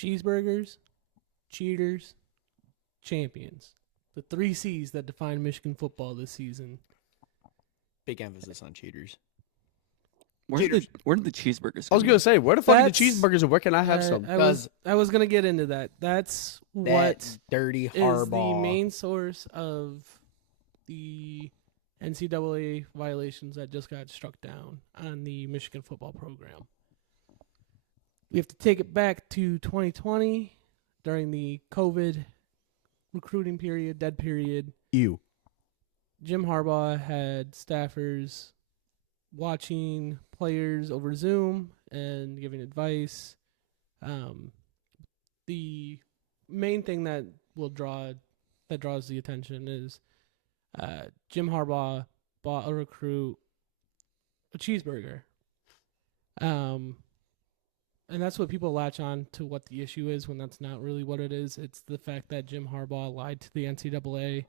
cheeseburgers, cheaters, champions. The 3 C's that define Michigan football this season. Big emphasis on cheaters. Where did the cheeseburgers I was come going to from? say, where the fuck are the That's- cheeseburgers and where can I have some? I was gonna get into that. That's That what dirty is Harbaugh. the main source of the NCAA violations that just got struck down on the Michigan football program. We have to take it back to 2020 during the COVID recruiting period, dead period. Ew. Jim Harbaugh had staffers watching players over Zoom and giving advice. The main thing that draws the attention is Jim Harbaugh bought a recruit a cheeseburger. And that's what people latch on to what the issue is when that's not really what it is. It's the fact that Jim Harbaugh lied to the NCAA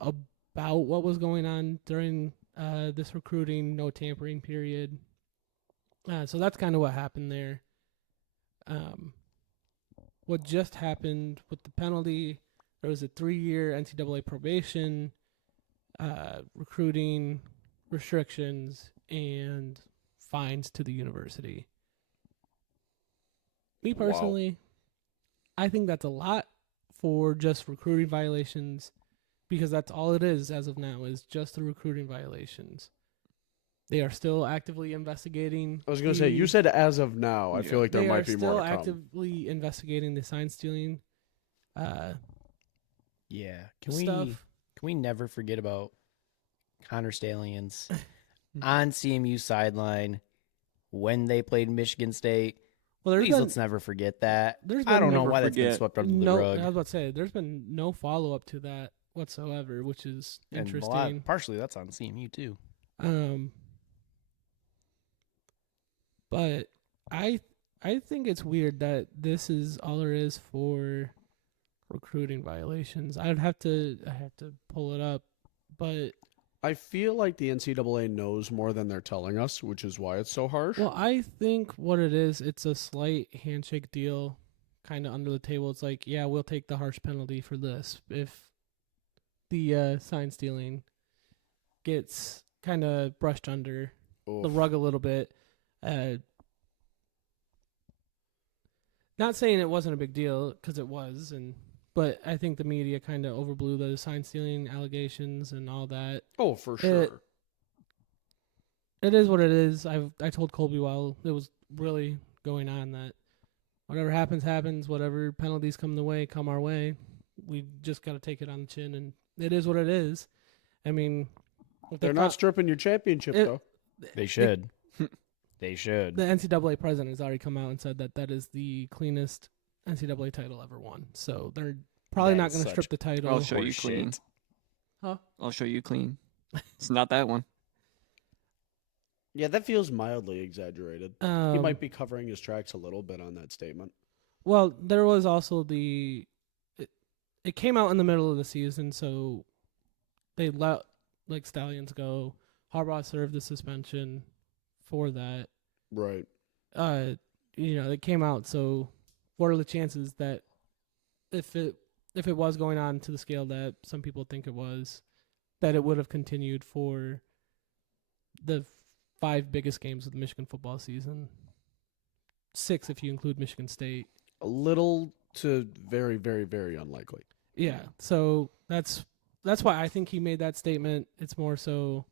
about what was going on during this recruiting no tampering period. So that's kind of what happened there. What just happened with the penalty, there was a 3-year NCAA probation, recruiting restrictions, and fines to the university. Me personally, I think that's a lot for just recruiting violations, because that's all it is as of now, is just the recruiting violations. They are still actively investigating. I was going to say, you said as of now. I Yeah. feel like there might be more to They are come. still actively investigating the sign stealing Yeah. stuff. Can we never forget about Connor Stallions on CMU sideline when they played Michigan State? Well, Please, let's never forget that. there's I been don't know never why that's been forget. swept under the no. rug. I was about to say there's been no follow up to that whatsoever, which is And a interesting. lot, partially that's on CMU too. But I think it's weird that this is all there is for recruiting violations. I have to pull it up, but I feel like the NCAA knows more than they're telling us, which is why it's so harsh. well, I think what it is, it's a slight handshake deal, kind of under the table. It's like, yeah, we'll take the harsh penalty for this if the sign stealing gets kind of brushed under the Oof. rug a little bit. Not saying it wasn't a big deal, because it was, but I think the media kind of overblew the sign stealing allegations and all that. Oh, for sure. It is what it is. I told Colby while it was really going on that whatever happens. Whatever penalties come our way. We just got to take it on the chin, and it is what it is. I mean, if They're not stripping your championship, though. They should. They should. The NCAA president has already come out and said that is the cleanest NCAA title ever won. So they're probably not going to strip the title. I'll show you Horse clean. shit. Huh? I'll show you clean. It's not that one. Yeah, that feels mildly exaggerated. He might be covering his tracks a little bit on that statement. Well, there was also it came out in the middle of the season, so they let Stallions go. Harbaugh served the suspension for that. Right. It came out. So, what are the chances that if it was going on to the scale that some people think it was, that it would have continued for the 5 biggest games of the Michigan football season? 6 if you include Michigan State. A little to very, very, very unlikely. Yeah. So that's why I think he made that statement. It's more so,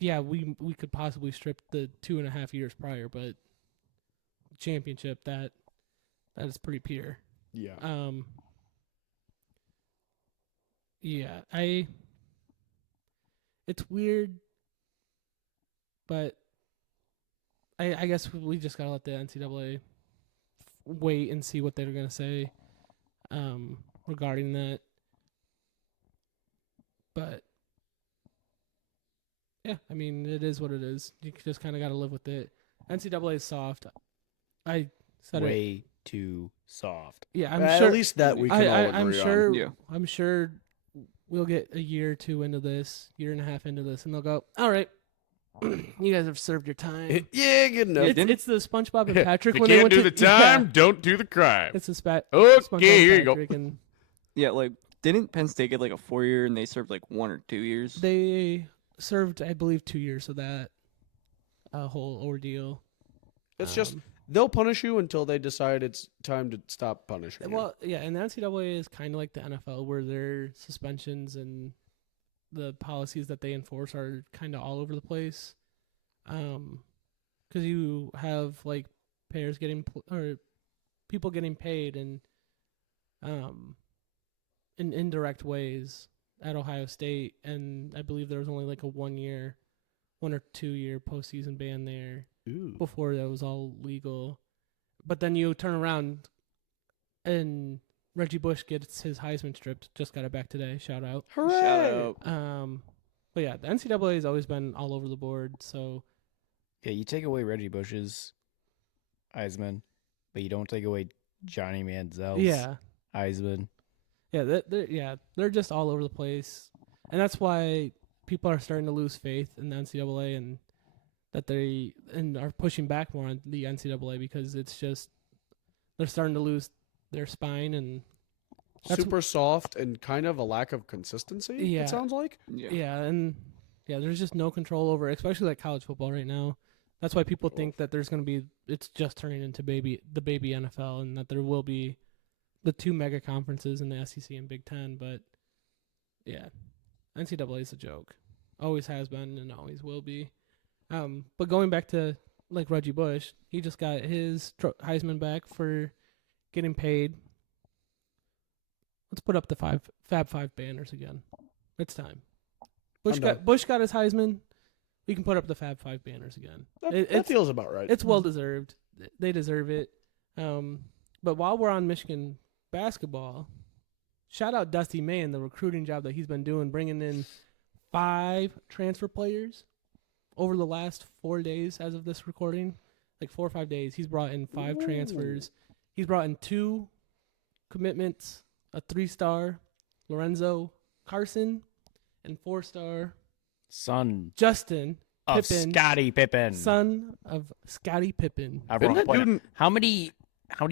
yeah, we could possibly strip the 2.5 years prior, but championship, that is pretty pure. Yeah. Yeah, it's weird, but I guess we just gotta let the NCAA wait and see what they're gonna say regarding that. But yeah, I mean, it is what it is. You just kind of got to live with it. NCAA is soft. I said Way too soft. Yeah, I'm At sure. least that we can all agree I'm sure. on. Yeah. I'm sure we'll get a year or 2 into this, year and a half into this, and they'll go, all right, You guys have served your time. Yeah, good enough. It's the SpongeBob and If Patrick you when they can't went do to the time, don't do the crime. It's the Okay, SpongeBob here and you go. Patrick, and Yeah, like didn't Penn State get like a 4-year and they served like 1 or 2 years? they served, I believe, 2 years of that whole ordeal. It's just they'll punish you until they decide it's time to stop punishing you. Well, yeah, and the NCAA is kind of like the NFL, where their suspensions and the policies that they enforce are kind of all over the place. Because you have like players getting or people getting paid in indirect ways at Ohio State, and I believe there was only like a 1 or 2 year postseason ban there Ooh. before that was all legal. But then you turn around and Reggie Bush gets his Heisman stripped. Just got it back today. Shout out. Hooray! Shout out. But yeah, the NCAA has always been all over the board. So Yeah, you take away Reggie Bush's Heisman, but you don't take away Johnny Manziel's yeah, Heisman. they're just all over the place, and that's why people are starting to lose faith in the NCAA and that they are pushing back more on the NCAA because it's just they're starting to lose their spine and Super soft and kind of a lack of consistency. Yeah. It sounds like. there's just no control over it, especially like college football right now. That's why people think that there's going to be it's just turning into the baby NFL and that there will be the 2 mega conferences in the SEC and Big Ten. But yeah, NCAA is a joke, always has been and always will be. But going back to like Reggie Bush, he just got his Heisman back for getting paid. Let's put up the Fab Five banners again. It's time. Bush got his Heisman. We can put up the Fab Five banners again. That feels about right. It's well deserved. They deserve it. But while we're on Michigan basketball, shout out Dusty May and the recruiting job that he's been doing, bringing in 5 transfer players over the last 4 days as of this recording. Like 4 or 5 days, he's brought in 5 transfers. He's brought in 2 commitments, a 3-star Lorenzo Carson, and 4-star Son Justin of Pippen, Scottie Pippen. son of Scottie Pippen. I Isn't wrote that point dude out, how many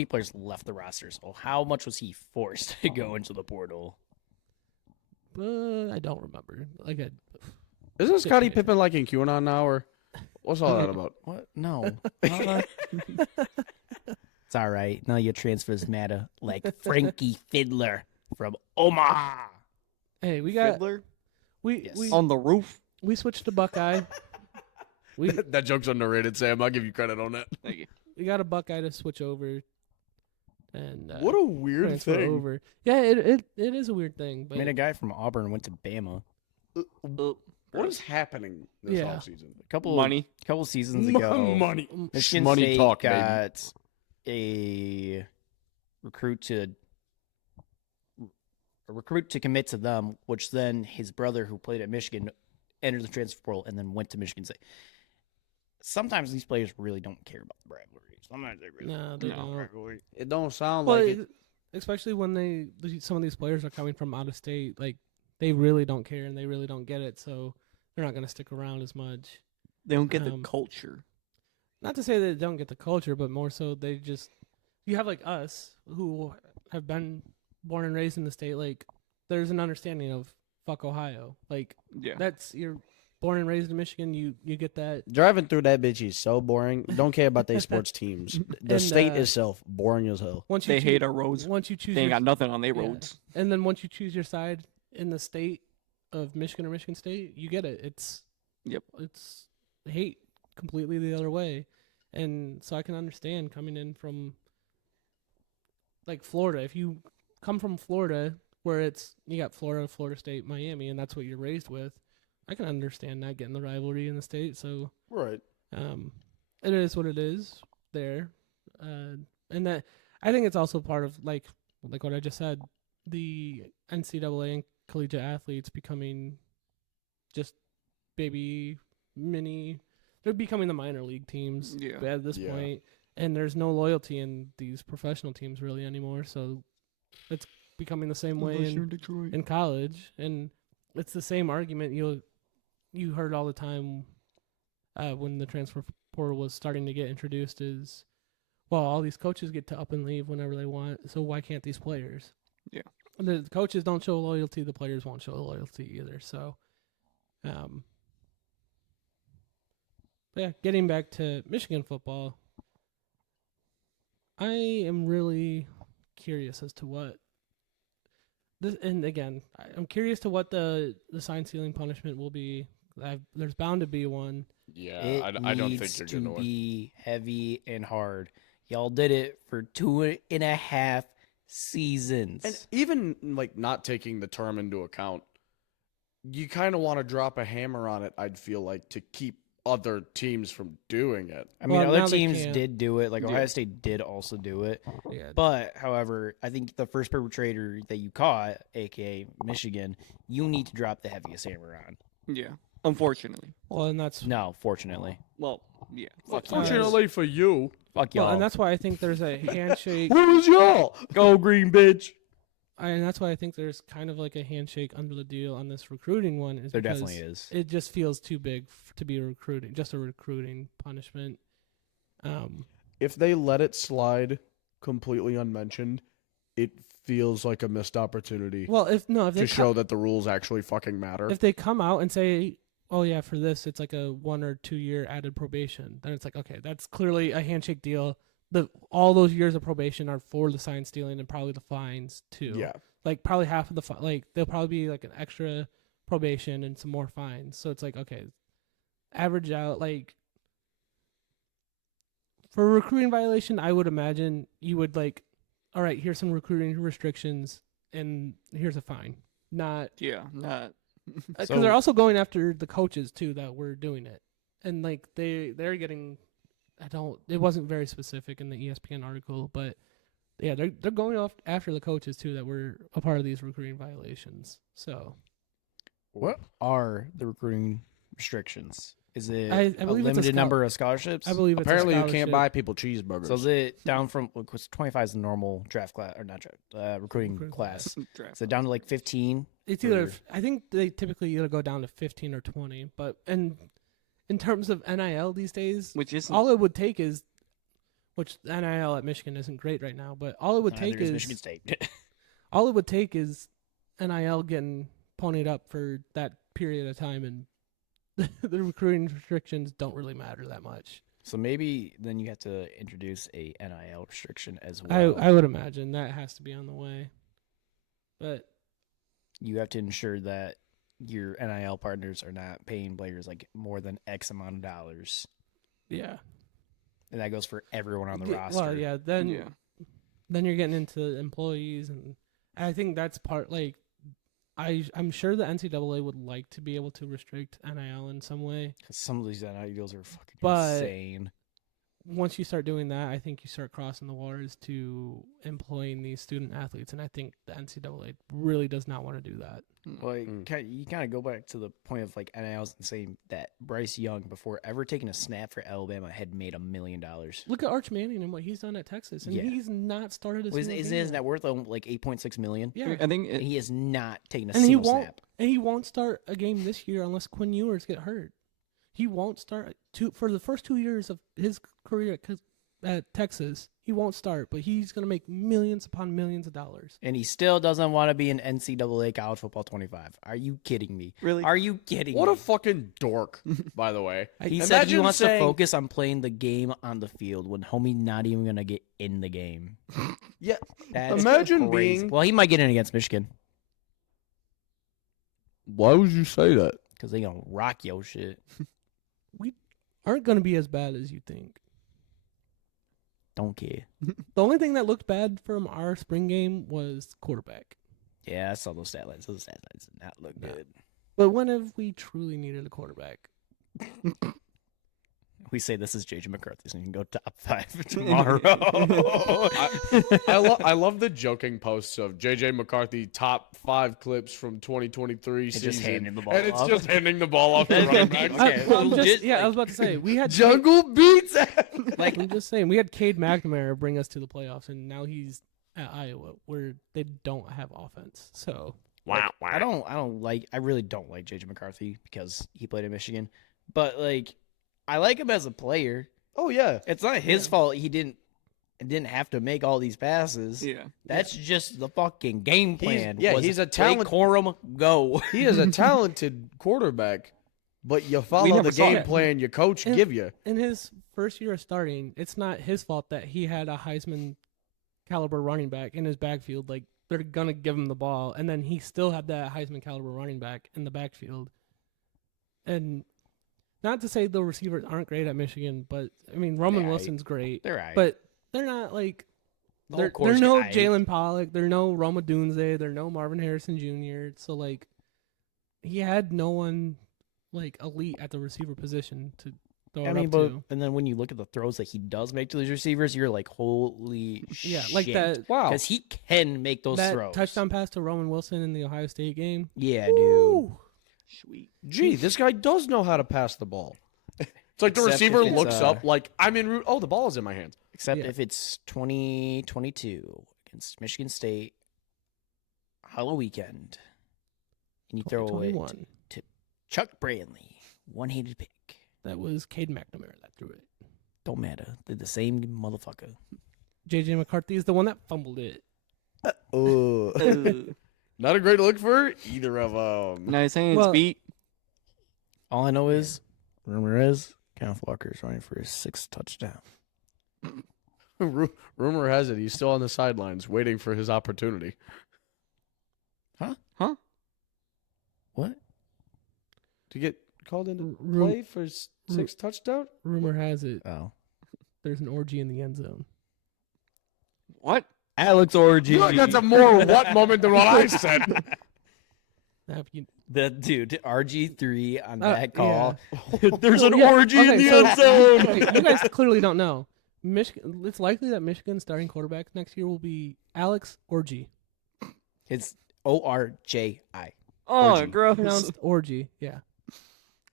players left the roster? So how much was he forced to go into the portal? I don't remember. Isn't Scottie Pippen like in QAnon now, or what's all that about? What? No. It's all right. None of your transfers matter. Like Frankie Fiddler from Omaha. Hey, we got Fiddler we on the roof. we switched to Buckeye. we That joke's underrated, Sam. I'll give you credit on that. Thank you. we got a Buckeye to switch over, and What a weird transfer thing. over. Yeah, it is a weird thing, I but mean, a guy from Auburn went to Bama What is happening this Yeah. offseason? a couple seasons Mo- ago. money. Michigan Money State talk, baby. got a recruit to commit to them, which then his brother, who played at Michigan, entered the transfer portal and then went to Michigan State. Sometimes these players really don't care about the rivalry. Sometimes they really no, they No. don't. rivalry. It don't sound Well, like it. especially when some of these players are coming from out of state, like they really don't care and they really don't get it, so they're not going to stick around as much. They don't get the Um, culture. Not to say that they don't get the culture, but more so they just you have like us who have been born and raised in the state. Like there's an understanding of fuck Ohio. Like Yeah. that's you're born and raised in Michigan. You get that. Driving through that bitch is so boring. Don't care about their sports teams. The And, state itself, boring as hell. Once you They choo- hate our roads. Once you choose They ain't your, got nothing on their yeah. roads. and then once you choose your side in the state of Michigan or Michigan State, you get it. It's hate completely the other way. And so I can understand coming in from like Florida. If you come from Florida where you got Florida, Florida State, Miami, and that's what you're raised with, I can understand not getting the rivalry in the state. So Right. it is what it is there. And that I think it's also part of like what I just said, the NCAA and collegiate athletes becoming just they're becoming the minor league teams Yeah. at this Yeah. point, and there's no loyalty in these professional teams really anymore. So it's becoming the same way Unless you're in, in Detroit. in college, and it's the same argument you heard all the time when the transfer portal was starting to get introduced is, well, all these coaches get to up and leave whenever they want, so why can't these players? Yeah. The coaches don't show loyalty, the players won't show loyalty either. So, but yeah, getting back to Michigan football, I am really curious as to what this, and again, I'm curious to what the sign stealing punishment will be. There's bound to be one. Yeah, It I don't needs think you're to gonna win. be heavy and hard. Y'all did it for 2.5 seasons. And even like not taking the term into account, you kind of want to drop a hammer on it. I'd feel like to keep other teams from doing it. I mean, Well, other now they teams can't. did do it. Like Yeah. Ohio State did also do it. Yeah, But, however, I think the first perpetrator that you caught, aka Michigan, you need to drop the heaviest hammer on. Yeah. Unfortunately. well, and that's No, fortunately. Well, yeah. Fuck you guys. Fortunately for you, Fuck well, y'all. and that's why I think there's a handshake. Where was y'all? Go green, bitch. And that's why I think there's kind of like a handshake under the deal on this recruiting one. Is there because definitely is. It just feels too big to be just a recruiting punishment. If they let it slide completely unmentioned, it feels like a missed opportunity Well, if they to show that the rules actually fucking matter. if they come out and say, "Oh yeah, for this it's like a 1 or 2 year added probation," then it's like, okay, that's clearly a handshake deal. All those years of probation are for the sign stealing and probably the fines too. Yeah. Like probably half of the there'll probably be like an extra probation and some more fines. So it's like, okay, average out like for a recruiting violation, I would imagine you would like, all right, here's some recruiting restrictions and here's a fine. Not Yeah. Not. because So- they're also going after the coaches too that were doing it, and like they're getting. It wasn't very specific in the ESPN article, but yeah, they're going off after the coaches too that were a part of these recruiting violations. So What are the recruiting restrictions? Is it I a believe it's a limited number of scholarships? I believe it's Apparently, a you can't scholarship. buy people cheeseburgers. So is it down from, because 25 is the normal draft class, or not draft, recruiting Recruiting class. Draft. Is it down to like 15? It's either for- I think they typically either go down to 15 or 20, but and in terms of NIL these days, Which isn't. all it would take is, which NIL at Michigan isn't great right now, but all it would take Neither is is Michigan State. all it would take is NIL getting ponied up for that period of time, and the recruiting restrictions don't really matter that much. So maybe then you have to introduce a NIL restriction as well. I would imagine that has to be on the way, but You have to ensure that your NIL partners are not paying players like more than X amount of dollars, yeah, and that goes for everyone on the Yeah, roster. well, yeah, then Yeah. then you're getting into employees, and I think that's part like. I'm sure the NCAA would like to be able to restrict NIL in some way. 'Cause some of these NIL deals are fucking But- insane. Once you start doing that, I think you start crossing the waters to employing these student athletes, and I think the NCAA really does not want to do that. Like, Mm. you kind of go back to the point of like NILs and saying that Bryce Young, before ever taking a snap for Alabama, had made $1 million. Look at Arch Manning and what he's done at Texas, and Yeah. he's not started a Isn't single his game. net worth like 8.6 million? Yeah, I think And he has not taken a and he single won't. snap. And he won't start a game this year unless Quinn Ewers get hurt. He won't start for the first 2 years of his career at Texas. He won't start, but he's going to make millions upon millions of dollars. And he still doesn't want to be an NCAA college football 25. Are you kidding me? Really? Are you kidding What me? a fucking dork, by the way. He said he Imagine wants saying- to focus on playing the game on the field when homie not even going to get in the game. Yeah. That's Imagine crazy. being- Well, he might get in against Michigan Why would you say that? because they going to rock your shit. Aren't going to be as bad as you think. Don't care. The only thing that looked bad from our spring game was quarterback. Yeah, I saw those stat lines. Those stat lines did not look No. good. But when have we truly needed a quarterback? We say this is JJ McCarthy, so you can go top 5 tomorrow. I love the joking posts of JJ McCarthy top 5 clips from 2023 And season. just handing the ball and it's off. just handing the ball off to running backs. Okay, I'm just- legit, yeah, I like- was about to say we had Jungle beats. Like, I'm just saying we had Cade McNamara bring us to the playoffs, and now he's at Iowa where they don't have offense. So wow, I really don't like JJ McCarthy because he played at Michigan. But like I like him as a player. Oh yeah. It's not his fault he didn't have to make all these passes. Yeah. That's just the fucking game plan. He's a talent. Corum, go. He is a talented quarterback, but you follow never the saw game it. plan your coach And- give you. In his first year of starting, it's not his fault that he had a Heisman caliber running back in his backfield. Like, they're gonna give him the ball, and then he still had that Heisman caliber running back in the backfield. And not to say the receivers aren't great at Michigan, but I mean Roman They're Wilson's great, They're right. but they're not like Oh, they're of course, no guys. Jalen Pollock, they're no Roma Dunze, they're no Marvin Harrison Jr. So like, he had no one like elite at the receiver position to throw I it mean, up but to. and then when you look at the throws that he does make to these receivers, you're like, holy Yeah, shit. like that Wow. Because he can make those that throws. touchdown pass to Roman Wilson in the Ohio State game. Yeah, dude. Ooh. Sweet. Gee, this guy does know how to pass the ball. It's like the Except receiver if it's, looks up like, I'm in route. Oh, the ball is in my hands. Except Yeah. if it's 2022 against Michigan State, Halloween weekend, and you throw it 2021. to Chuck Brantley, one-handed pick. That was Cade McNamara that threw it. Don't matter. They're the same motherfucker. JJ McCarthy is the one that fumbled it. Oh, Uh, not a great look for either of them. nice hands, Well- feet. All I know is, rumor is, Kenneth Walker is running for his 6th touchdown. Rumor has it he's still on the sidelines waiting for his opportunity. What? To get called into Ru- play for his 6th touchdown? Rumor has it Oh. there's an orgy in the end zone. What? Alex Orgy. You like that's a more what moment than what I said. Now, if you- The dude, RG3 on Uh, that call. yeah. There's an Yeah, orgy in okay, the so- end zone. okay, you guys clearly don't know. Michigan. It's likely that Michigan's starting quarterback next year will be Alex Orgy, It's ORJI. Oh, Orgy. gross. pronounced Orgy. Yeah.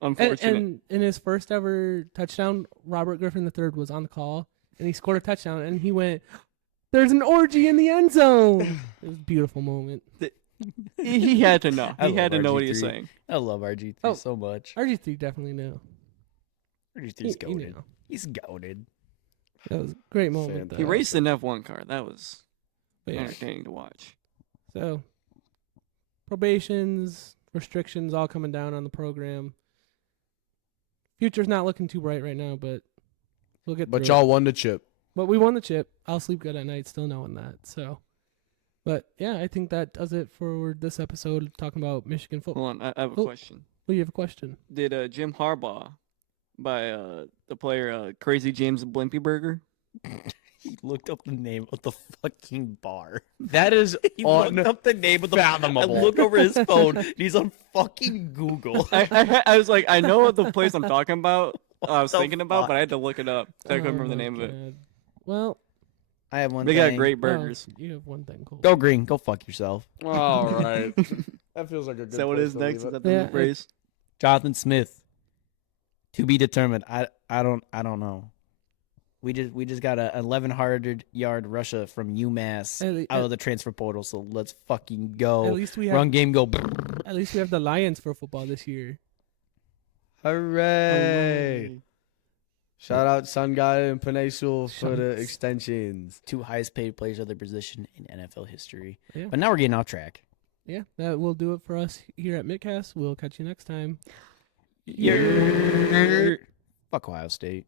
Unfortunate. And in his first ever touchdown, Robert Griffin III was on the call, and he scored a touchdown, and he went, "There's an orgy in the end zone." It was a beautiful moment. he had to know. I He had to love know what he was RG3. saying. I love RG3 Oh. so much. RG3 definitely knew. RG3's He goated. knew. He's goated. That was a great moment. Fantastic. He Though. raced an F1 car. That was But yeah, entertaining to watch. so probations, restrictions, all coming down on the program. Future's not looking too bright right now, but we'll get. But through y'all it. won the chip. But we won the chip. I'll sleep good at night, still knowing that. So, but yeah, I think that does it for this episode talking about Michigan football. Hold on, I have a Oh. question. Oh, you have a question? Did Jim Harbaugh by the player Crazy James Blimpy Burger? He looked up the name of the fucking bar. That is He looked up the name of the I unfathomable. look over his phone. And he's on fucking Google. I was like, I know the place I'm talking about. I was the thinking about, fuck? but I had to look it up. I couldn't remember the Oh my name of it. God. Well, I have one They thing. got great well, burgers. you have one thing, Cole. Go green. Go fuck yourself. All right. That feels like a good Is that what it place is to next? leave Is it. that the Yeah, new phrase? Jonathan Smith. To be determined. I don't know. We just got a 1,100-yard Russia from UMass out of the transfer portal. So let's fucking At go. least we have. Run game go. At least we have the Lions for football this year. Hooray! Shout out Sun Guy and Penesul for the Shucks. Oh, extensions. 2 highest paid players of their position in NFL history. Yeah. But now we're getting off track. Yeah, that will do it for us here at Mittcast. We'll catch you next time. Fuck Ohio State.